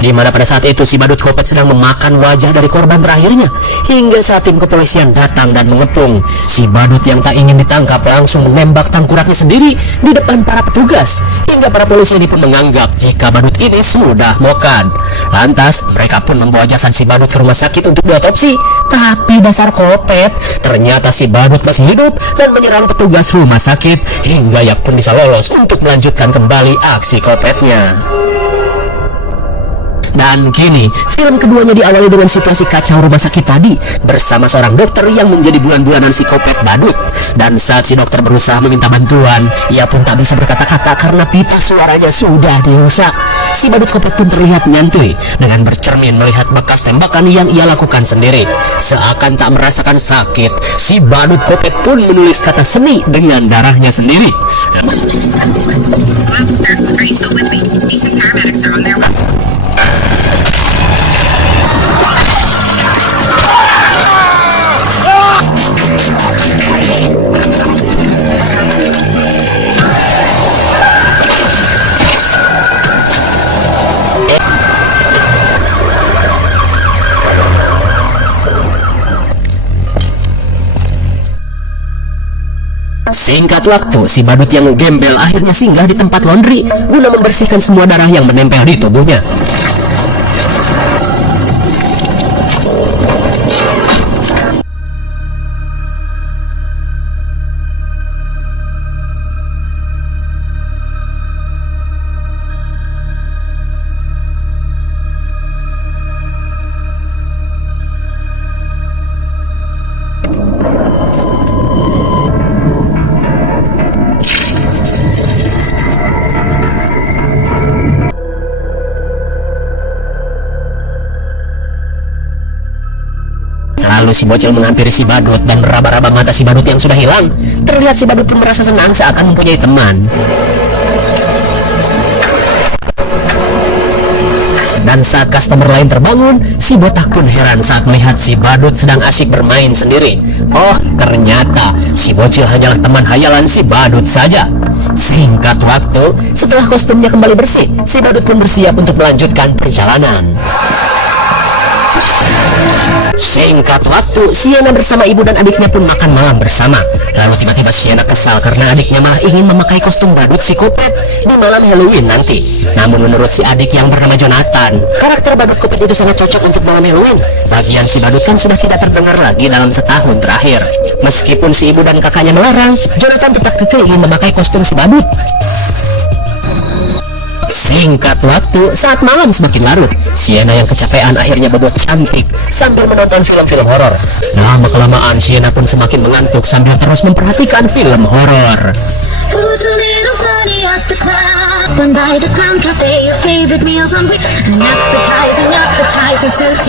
Di mana pada saat itu si badut Kopet sedang memakan wajah dari korban terakhirnya. Hingga saat tim kepolisian datang dan mengepung, si badut yang tak ingin ditangkap langsung menembak tangkuratnya sendiri di depan para petugas. Hingga para polisi ini pun menganggap jika badut ini sudah mokan. Lantas mereka pun membawa jasad si badut ke rumah sakit untuk diotopsi. Tapi dasar Kopet, ternyata si badut masih hidup dan menyerang petugas rumah sakit hingga ia pun bisa lolos untuk melanjutkan kembali aksi Kopetnya. Dan kini, film keduanya diawali dengan situasi kacau rumah sakit tadi bersama seorang dokter yang menjadi bulan-bulanan si Kopet badut. Dan saat si dokter berusaha meminta bantuan, ia pun tak bisa berkata-kata karena pita suaranya sudah dirusak. Si badut Kopet pun terlihat nyantui dengan bercermin melihat bekas tembakan yang ia lakukan sendiri. Seakan tak merasakan sakit, si badut Kopet pun menulis kata seni dengan darahnya sendiri. Are you still with me? Decent paramedics are on their way. Singkat waktu, si badut yang gembel akhirnya singgah di tempat laundry guna membersihkan semua darah yang menempel di tubuhnya. Lalu si bocil menghampiri si badut dan meraba-raba mata si badut yang sudah hilang. Terlihat si badut pun merasa senang seakan mempunyai teman. Dan saat customer lain terbangun, si botak pun heran saat melihat si badut sedang asyik bermain sendiri. Oh, ternyata si bocil hanyalah teman hayalan si badut saja. Singkat waktu, setelah kostumnya kembali bersih, si badut pun bersiap untuk melanjutkan perjalanan. Singkat waktu, Sienna bersama ibu dan adiknya pun makan malam bersama. Lalu tiba-tiba Sienna kesal karena adiknya malah ingin memakai kostum badut si Kopet di malam Halloween nanti. Namun menurut si adik yang bernama Jonathan, karakter badut Kopet itu sangat cocok untuk malam Halloween. Bagian si badut kan sudah tidak terdengar lagi dalam setahun terakhir. Meskipun si ibu dan kakaknya melarang, Jonathan tetap kekeh ingin memakai kostum si badut. Singkat waktu, saat malam semakin larut, Sienna yang kecapean akhirnya bobot cantik sambil menonton film-film horor. Lama-kelamaan Sienna pun semakin mengantuk sambil terus memperhatikan film horor.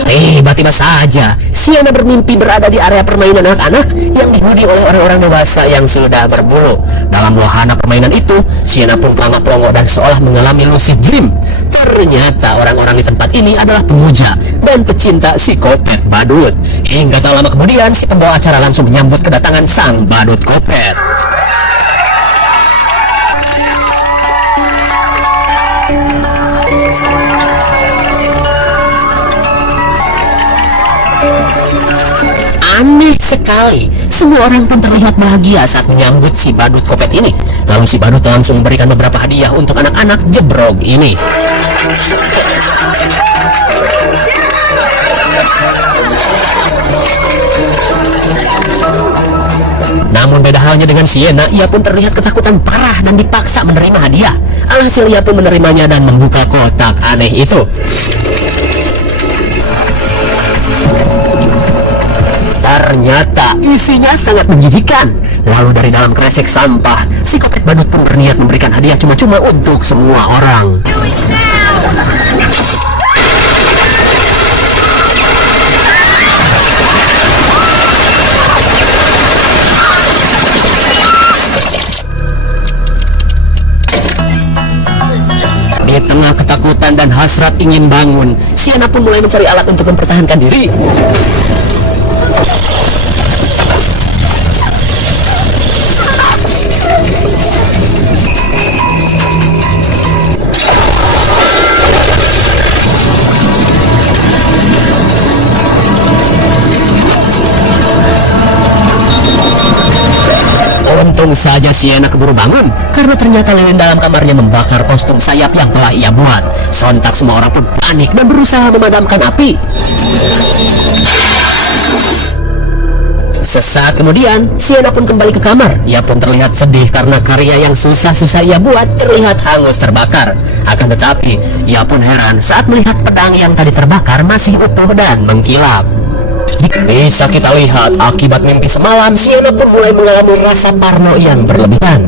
Tiba-tiba saja Sienna bermimpi berada di area permainan anak-anak yang dihuni oleh orang-orang dewasa yang sudah berbulu. Dalam wahana permainan itu, Sienna pun pelangak-pelongo dan seolah mengalami lucid dream. Ternyata orang-orang di tempat ini adalah pemuja dan pecinta si Kopet badut. Hingga tak lama kemudian, si pembawa acara langsung menyambut kedatangan sang badut Kopet. Aneh sekali, semua orang pun terlihat bahagia saat menyambut si badut Kopet ini. Lalu si badut langsung memberikan beberapa hadiah untuk anak-anak jebrog ini. Namun beda halnya dengan Sienna, ia pun terlihat ketakutan parah dan dipaksa menerima hadiah. Alhasil ia pun menerimanya dan membuka kotak aneh itu. Ternyata isinya sangat menjijikan. Lalu dari dalam kresek sampah, si Kopet badut pun berniat memberikan hadiah cuma-cuma untuk semua orang. Di tengah ketakutan dan hasrat ingin bangun, Sienna pun mulai mencari alat untuk mempertahankan diri. Untung saja Sienna keburu bangun karena ternyata lilin dalam kamarnya membakar kostum sayap yang telah ia buat. Sontak semua orang pun panik dan berusaha memadamkan api. Sesaat kemudian, Sienna pun kembali ke kamar. Ia pun terlihat sedih karena karya yang susah-susah ia buat terlihat hangus terbakar. Akan tetapi, ia pun heran saat melihat pedang yang tadi terbakar masih utuh dan mengkilap. Bisa kita lihat akibat mimpi semalam, Sienna pun mulai mengalami rasa parno yang berlebihan.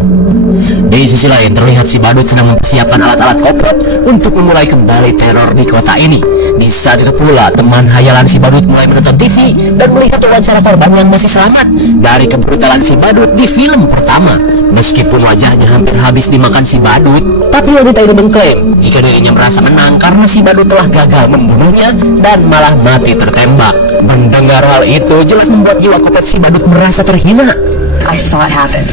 Di sisi lain terlihat si badut sedang mempersiapkan alat-alat komplit untuk memulai kembali teror di kota ini. Di saat itu pula teman hayalan si badut mulai menonton TV dan melihat wawancara korban yang masih selamat dari kebrutalan si badut di film pertama. Meskipun wajahnya hampir habis dimakan si badut, tapi wanita ini mengklaim jika dirinya merasa menang karena si badut telah gagal membunuhnya dan malah mati tertembak. Mendengar hal itu jelas membuat jiwa kopet si badut merasa terhina. I saw it happen.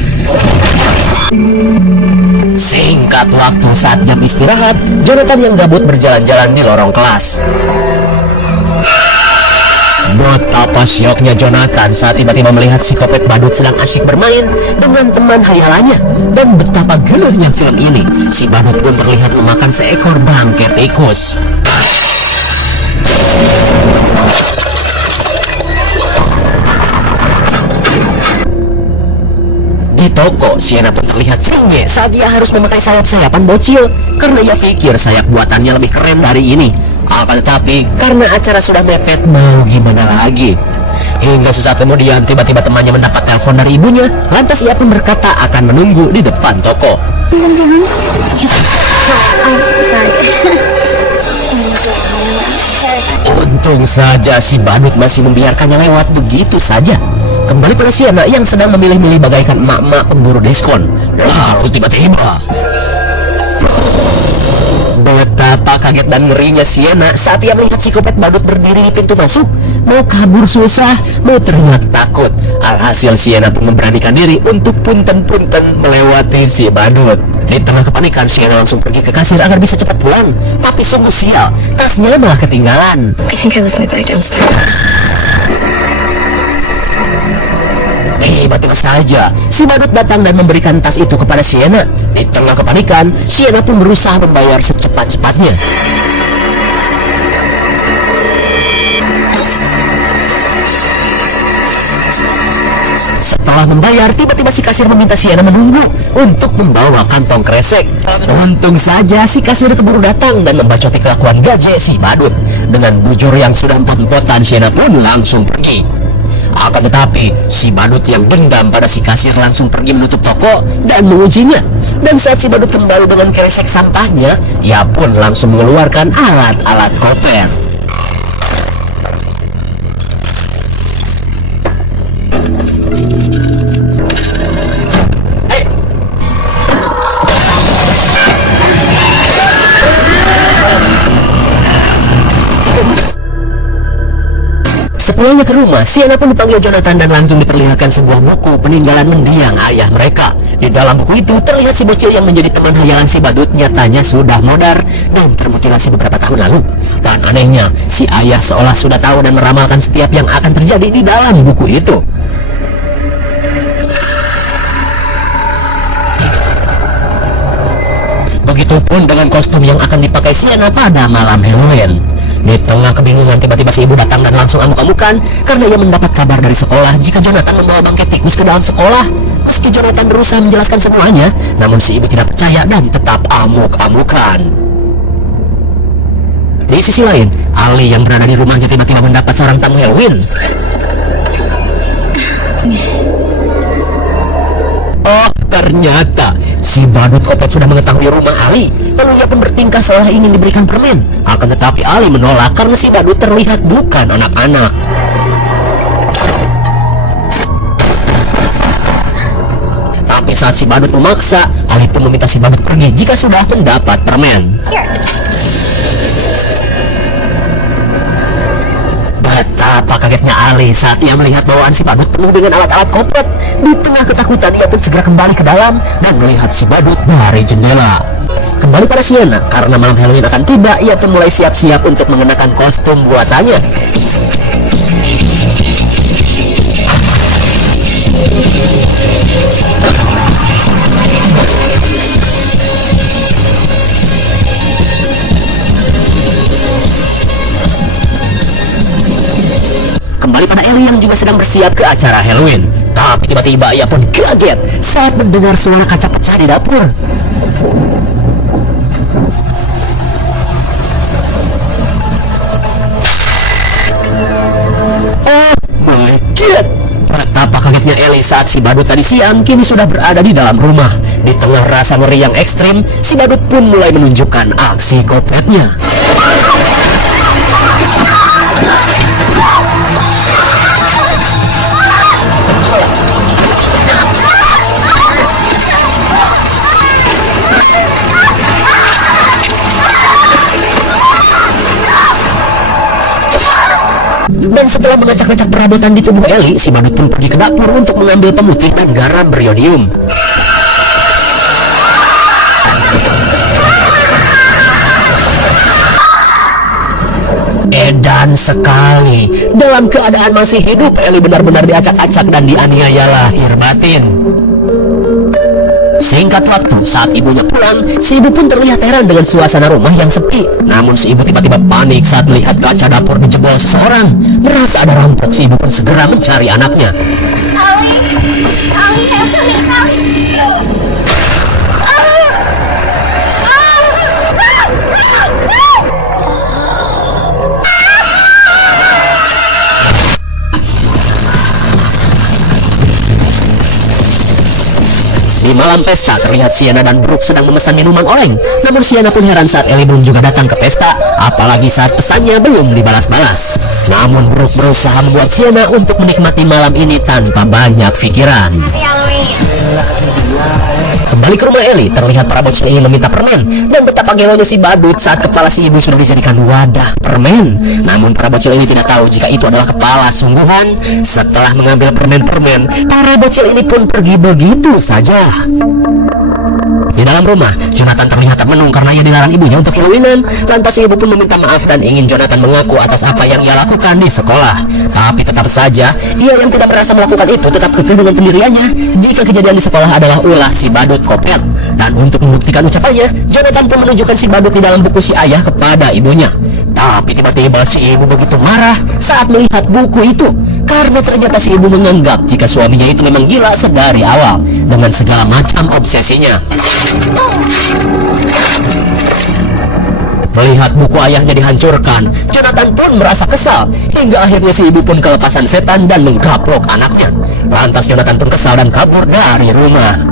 Singkat waktu saat jam istirahat, Jonathan yang gabut berjalan-jalan di lorong kelas. Betapa syoknya Jonathan saat tiba-tiba melihat si kopet badut sedang asyik bermain dengan teman hayalannya. Dan betapa geluhnya film ini, si badut pun terlihat memakan seekor bangkai tikus. Di toko, Sienna pun terlihat cengeng saat dia harus memakai sayap-sayapan bocil karena ia pikir sayap buatannya lebih keren dari ini. Akan tetapi, karena acara sudah mepet, mau gimana lagi? Hingga sesaat kemudian, tiba-tiba temannya mendapat telepon dari ibunya. Lantas ia pun berkata akan menunggu di depan toko. Untung saja si badut masih membiarkannya lewat begitu saja. Kembali pada Sienna yang sedang memilih-milih bagaikan emak-emak pemburu diskon. Lalu tiba-tiba, betapa kaget dan ngerinya Sienna saat ia melihat si kopet badut berdiri di pintu masuk. Mau kabur susah, mau teriak takut. Alhasil Sienna pun memberanikan diri untuk punten-punten melewati si badut. Di tengah kepanikan, Sienna langsung pergi ke kasir agar bisa cepat pulang. Tapi sungguh sial, tasnya malah ketinggalan. I think I left my bag downstairs. Tiba-tiba saja, si badut datang dan memberikan tas itu kepada Sienna. Di tengah kepanikan, Sienna pun berusaha membayar secepat-cepatnya. Setelah membayar, tiba-tiba si kasir meminta Sienna menunggu untuk membawa kantong kresek. Untung saja si kasir keburu datang dan membacoti kelakuan gaje si badut. Dengan bujur yang sudah empot-empotan, Sienna pun langsung pergi. Akan tetapi, si badut yang dendam pada si kasir langsung pergi menutup toko dan menguncinya. Dan saat si badut kembali dengan kresek sampahnya, ia pun langsung mengeluarkan alat-alat koper. Sepulangnya ke rumah, Sienna pun dipanggil Jonathan dan langsung diperlihatkan sebuah buku peninggalan mendiang ayah mereka. Di dalam buku itu terlihat si bocil yang menjadi teman hayalan si badut nyatanya sudah modar dan termutilasi beberapa tahun lalu. Dan anehnya, si ayah seolah sudah tahu dan meramalkan setiap yang akan terjadi di dalam buku itu. Begitupun dengan kostum yang akan dipakai Sienna pada malam Halloween. Di tengah kebingungan, tiba-tiba si ibu datang dan langsung amuk-amukan karena ia mendapat kabar dari sekolah jika Jonathan membawa bangkai tikus ke dalam sekolah. Meski Jonathan berusaha menjelaskan semuanya, namun si ibu tidak percaya dan tetap amuk-amukan. Di sisi lain, Ali yang berada di rumahnya tiba-tiba mendapat seorang tamu Halloween. Oh, ternyata si badut kopet sudah mengetahui rumah Ali. Lalu ia pun bertingkah seolah ingin diberikan permen. Akan tetapi Ali menolak karena si badut terlihat bukan anak-anak. Tapi saat si badut memaksa, Ali pun meminta si badut pergi jika sudah mendapat permen. Betapa kagetnya Ali saat ia melihat bawaan si badut penuh dengan alat-alat komplit. Di tengah ketakutan, ia pun segera kembali ke dalam dan melihat si badut dari jendela. Kembali pada Sienna, karena malam Halloween akan tiba, ia pun mulai siap-siap untuk mengenakan kostum buatannya. kembali pada Ellie yang juga sedang bersiap ke acara Halloween. Tapi tiba-tiba ia pun kaget saat mendengar suara kaca pecah di dapur. Oh my god! Betapa kagetnya Ellie saat si badut tadi siang kini sudah berada di dalam rumah. Di tengah rasa ngeri yang ekstrim, si badut pun mulai menunjukkan aksi kopetnya. Dan setelah mengacak-acak perabotan di tubuh Ellie, si badut pun pergi ke dapur untuk mengambil pemutih dan garam beriodium. Edan sekali. Dalam keadaan masih hidup, Ellie benar-benar diacak-acak dan dianiaya lahir batin. Singkat waktu, saat ibunya pulang, si ibu pun terlihat heran dengan suasana rumah yang sepi. Namun si ibu tiba-tiba panik saat melihat kaca dapur dijebol seseorang. Merasa ada rampok, si ibu pun segera mencari anaknya. Ellie, answer me, Ellie. Di malam pesta, terlihat Sienna dan Brooke sedang memesan minuman oleng. Namun Sienna pun heran saat Ellie belum juga datang ke pesta, apalagi saat pesannya belum dibalas-balas. Namun Brooke berusaha membuat Sienna untuk menikmati malam ini tanpa banyak pikiran. Happy Halloween. Kembali ke rumah Ellie, terlihat para bocil ingin meminta permen. Dan betapa gelonya si badut saat kepala si ibu sudah dijadikan wadah permen. Namun para bocil ini tidak tahu jika itu adalah kepala sungguhan. Setelah mengambil permen-permen, para bocil ini pun pergi begitu saja. Di dalam rumah, Jonathan terlihat termenung karena ia dilarang ibunya untuk Halloweenan. Lantas ibu pun meminta maaf dan ingin Jonathan mengaku atas apa yang ia lakukan di sekolah. Tapi tetap saja, ia yang tidak merasa melakukan itu tetap kekeh dengan pendiriannya jika kejadian di sekolah adalah ulah si badut kopet. Dan untuk membuktikan ucapannya, Jonathan pun menunjukkan si badut di dalam buku si ayah kepada ibunya. Tapi tiba-tiba si ibu begitu marah saat melihat buku itu, karena ternyata si ibu menganggap jika suaminya itu memang gila sedari awal dengan segala macam obsesinya. Melihat buku ayahnya dihancurkan, Jonathan pun merasa kesal hingga akhirnya si ibu pun kelepasan setan dan menggaplok anaknya. Lantas Jonathan pun kesal dan kabur dari rumah.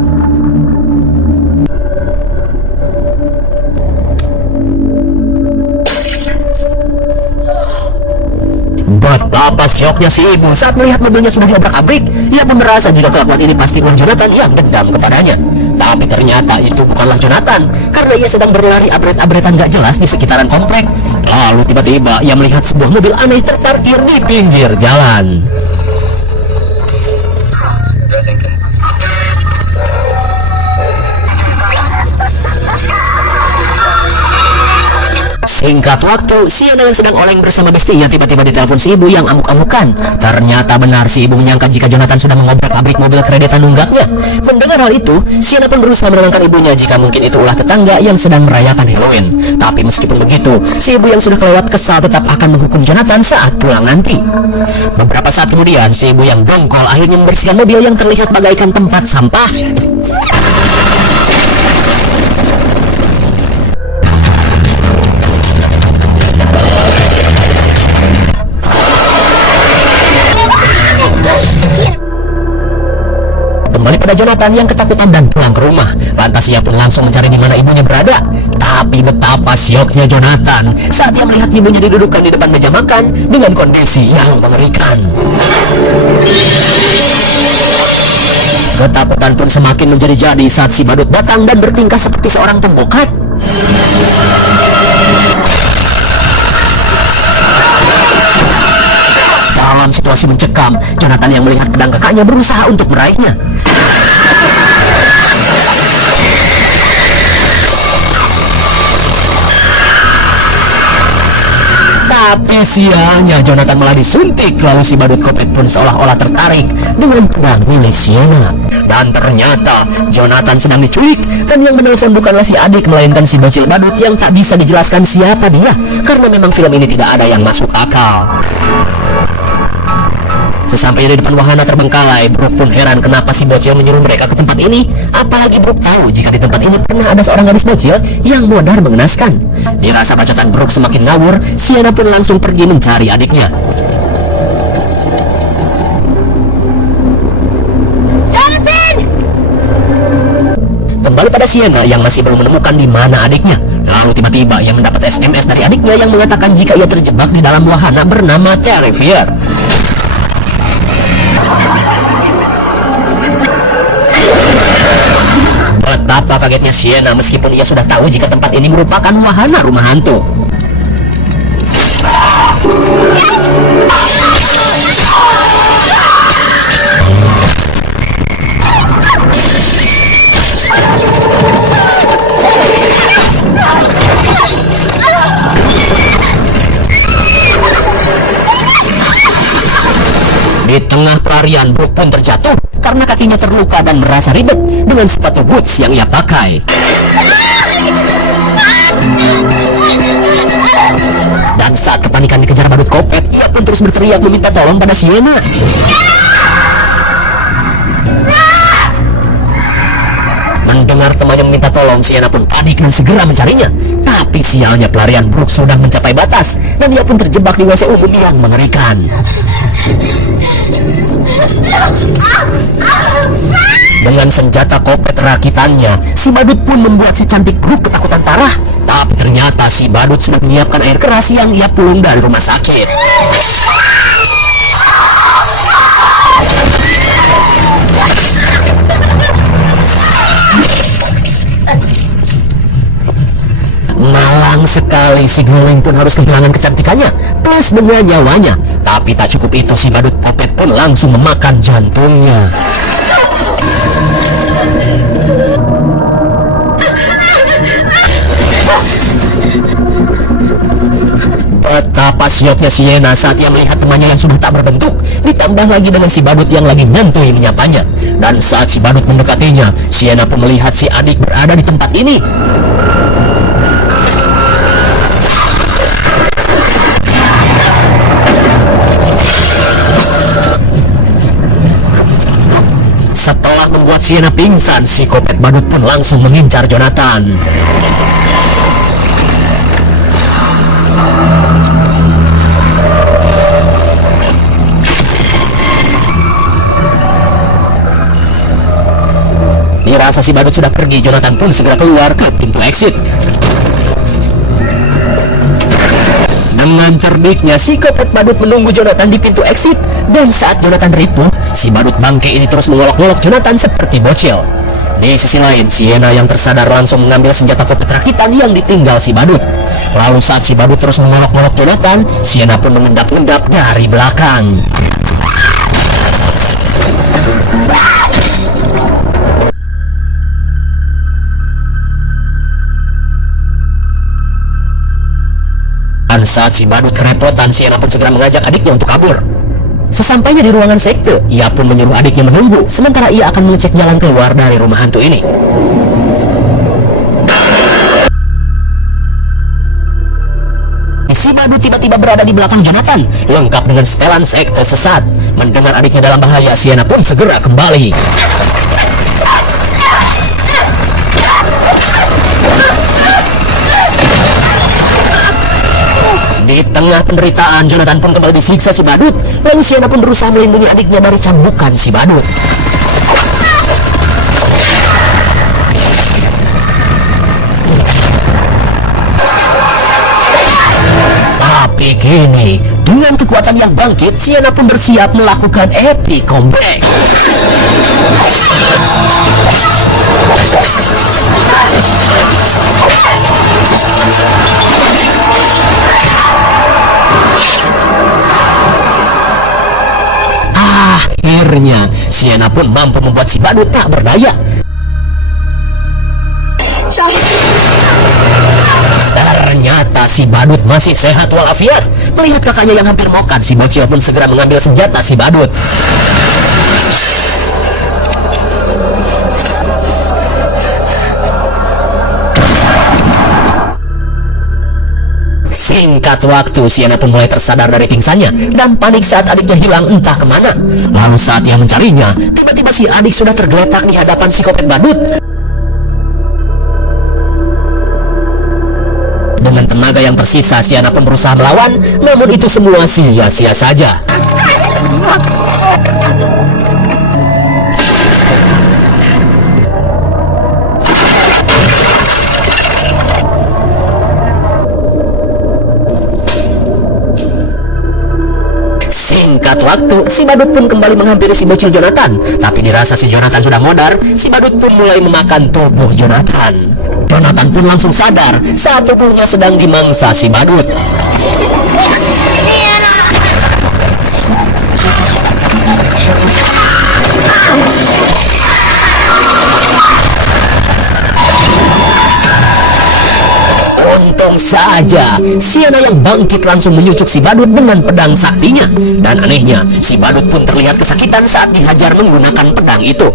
Betapa syoknya si ibu saat melihat mobilnya sudah diobrak-abrik. Ia pun merasa jika kelakuan ini pasti ulah Jonathan yang dendam kepadanya. Tapi ternyata itu bukanlah Jonathan, karena ia sedang berlari abret-abretan gak jelas di sekitaran komplek. Lalu tiba-tiba ia melihat sebuah mobil aneh terparkir di pinggir jalan. Singkat waktu, Sienna yang sedang oleng bersama bestinya tiba-tiba ditelepon si ibu yang amuk-amukan. Ternyata benar si ibu menyangka jika Jonathan sudah mengobrak-abrik mobil kreditan nunggaknya. Mendengar hal itu, Sienna pun berusaha menenangkan ibunya jika mungkin itu ulah tetangga yang sedang merayakan Halloween. Tapi meskipun begitu, si ibu yang sudah kelewat kesal tetap akan menghukum Jonathan saat pulang nanti. Beberapa saat kemudian, si ibu yang dongkol akhirnya membersihkan mobil yang terlihat bagaikan tempat sampah. Kembali pada Jonathan yang ketakutan dan pulang ke rumah. Lantas ia pun langsung mencari di mana ibunya berada. Tapi betapa syoknya Jonathan saat ia melihat ibunya didudukkan di depan meja makan dengan kondisi yang mengerikan. Ketakutan pun semakin menjadi-jadi saat si badut datang dan bertingkah seperti seorang pembokat. Dalam situasi mencekam, Jonathan yang melihat pedang kakaknya berusaha untuk meraihnya. Tapi sialnya Jonathan malah disuntik. Lalu si badut kopet pun seolah-olah tertarik dengan pedang milik Sienna. Dan ternyata Jonathan sedang diculik. Dan yang menelpon bukanlah si adik, melainkan si bocil badut yang tak bisa dijelaskan siapa dia, karena memang film ini tidak ada yang masuk akal. Sesampainya di depan wahana terbengkalai, Brooke pun heran kenapa si bocil menyuruh mereka ke tempat ini. Apalagi Brooke tahu jika di tempat ini pernah ada seorang gadis bocil yang modar mengenaskan. Dirasa bacotan Brooke semakin ngawur, Sienna pun langsung pergi mencari adiknya. Kembali pada Sienna yang masih belum menemukan di mana adiknya. Lalu tiba-tiba ia mendapat SMS dari adiknya yang mengatakan jika ia terjebak di dalam wahana bernama Terrifier. Betapa kagetnya Sienna meskipun ia sudah tahu jika tempat ini merupakan wahana rumah hantu. Di tengah pelarian, Brooke pun terjatuh karena kakinya terluka dan merasa ribet dengan sepatu boots yang ia pakai. Dan saat kepanikan dikejar badut kopet, ia pun terus berteriak meminta tolong pada Sienna. Mendengar temannya meminta tolong, Sienna pun panik dan segera mencarinya. Tapi sialnya pelarian Brooke sudah mencapai batas dan ia pun terjebak di WC umum yang mengerikan. Dengan senjata kopet rakitannya, si badut pun membuat si cantik Brooke ketakutan parah. Tapi ternyata si badut sudah menyiapkan air keras yang ia pulung dari rumah sakit. Malang sekali, si glowing pun harus kehilangan kecantikannya plus dengan nyawanya. Tapi tak cukup itu, si badut kopet pun langsung memakan jantungnya. Betapa syoknya Sienna saat ia melihat temannya yang sudah tak berbentuk, ditambah lagi dengan si badut yang lagi nyantui menyapanya. Dan saat si badut mendekatinya, Sienna pun melihat si adik berada di tempat ini. Setelah membuat Sienna pingsan, si kopet badut pun langsung mengincar Jonathan. Dirasa si badut sudah pergi, Jonathan pun segera keluar ke pintu exit. Dengan cerdiknya, si kopet badut menunggu Jonathan di pintu exit. Dan saat Jonathan ripuh, si badut bangke ini terus mengolok-olok Jonathan seperti bocil. Di sisi lain, Sienna yang tersadar langsung mengambil senjata kopet rakitan yang ditinggal si badut. Lalu saat si badut terus mengolok-olok Jonathan, Sienna pun mengendap-endap dari belakang. Dan saat si badut kerepotan, Sienna pun segera mengajak adiknya untuk kabur. Sesampainya di ruangan sekte, ia pun menyuruh adiknya menunggu, sementara ia akan mengecek jalan keluar dari rumah hantu ini. Si badut tiba-tiba berada di belakang Jonathan, lengkap dengan setelan sekte sesat. Mendengar adiknya dalam bahaya, Sienna pun segera kembali. Di tengah penderitaan, Jonathan pun kembali disiksa si badut. Lalu Sienna pun berusaha melindungi adiknya dari cambukan si badut. Tapi kini, dengan kekuatan yang bangkit, Sienna pun bersiap melakukan epic comeback. Akhirnya, Sienna pun mampu membuat si badut tak berdaya. Ternyata si badut masih sehat walafiat. Melihat kakaknya yang hampir mokat, si bocil pun segera mengambil senjata si badut. Si Singkat waktu, Sienna pun mulai tersadar dari pingsannya dan panik saat adiknya hilang entah kemana. Lalu saat ia mencarinya, tiba-tiba si adik sudah tergeletak di hadapan si kopet badut. Dengan tenaga yang tersisa, Sienna pun berusaha melawan, namun itu semua sia-sia saja. Singkat waktu, si badut pun kembali menghampiri si bocil Jonathan. Tapi dirasa si Jonathan sudah modar, si badut pun mulai memakan tubuh Jonathan. Jonathan pun langsung sadar saat tubuhnya sedang dimangsa si badut. Untung saja, Sienna yang bangkit langsung menyucuk si badut dengan pedang saktinya. Dan anehnya, si badut pun terlihat kesakitan saat dihajar menggunakan pedang itu.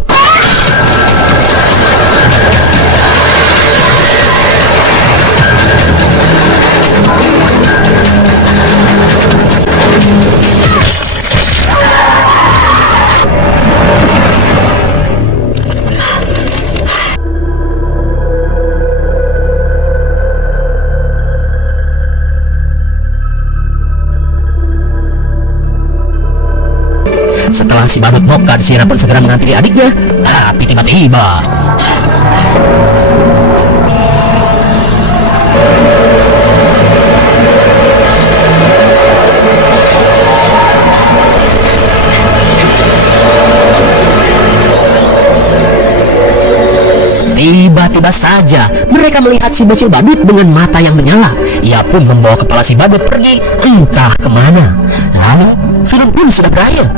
Setelah si badut mokat, Sienna pun segera menghampiri adiknya. Tapi tiba-tiba tiba-tiba saja mereka melihat si bocil badut dengan mata yang menyala. Ia pun membawa kepala si badut pergi entah kemana. Lalu film pun sudah berakhir.